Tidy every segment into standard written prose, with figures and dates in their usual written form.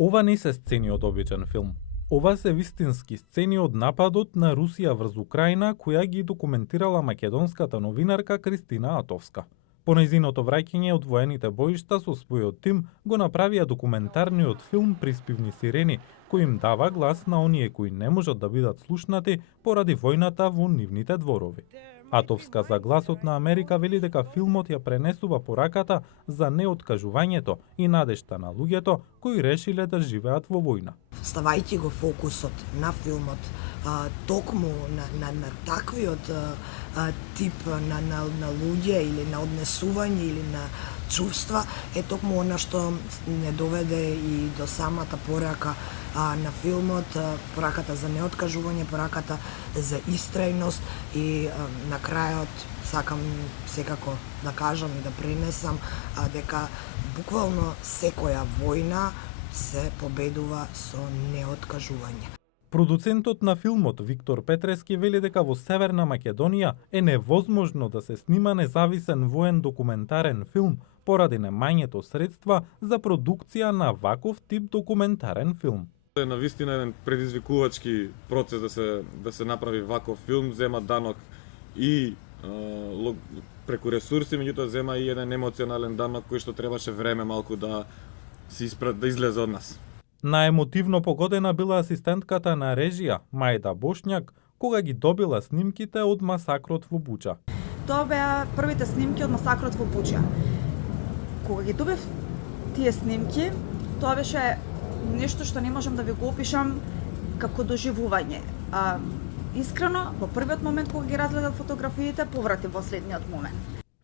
Ова не се сцени од обичен филм. Ова се вистински сцени од нападот на Русија врз Украина, која ги документирала македонската новинарка Кристина Атовска. По нејзиното враќање од воените боишта со својот тим го направија документарниот филм Приспивни сирени, кој им дава глас на оние кои не можат да бидат слушнати поради војната во нивните дворови. Атовска за Гласот на Америка вели дека филмот ја пренесува пораката за неоткажувањето и надежта на луѓето кои решиле да живеат во војна. Ставајќи го фокусот на филмот токму на таквиот тип на луѓе или на однесување или на чувства е токму она што не доведе и до самата порака на филмот, пораката за неоткажување, пораката за истрајност и на крајот сакам секако да кажам и да пренесам дека буквално секоја војна се победува со неоткажување. Продуцентот на филмот Виктор Петрески вели дека во Северна Македонија е невозможно да се снима независен воен документарен филм поради немањето средства за продукција на ваков тип документарен филм. Е навистина еден предизвикувачки процес да се направи ваков филм, зема данок и преку ресурси, меѓутоа зема и еден емоционален данок кој што требаше време малку да излезе од нас. Наемотивно погодена била асистентката на режија Мајда Бошњак кога ги добила снимките од масакрот во Буча. Тоа беа првите снимки од масакрот во Буча. Кога ги добив тие снимки, тоа беше нешто што не можам да ви го опишам како доживување. Искрено, во првиот момент кога ги разгледав фотографиите, поврати во следниот момент.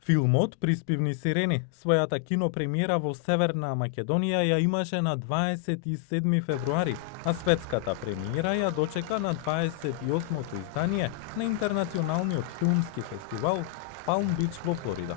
Филмот Приспивни сирени, својата кинопремиера во Северна Македонија ја имаше на 27 февруари, а светската премиера ја дочека на 28-то издание на Интернационалниот филмски фестивал Палм Бич во Флорида.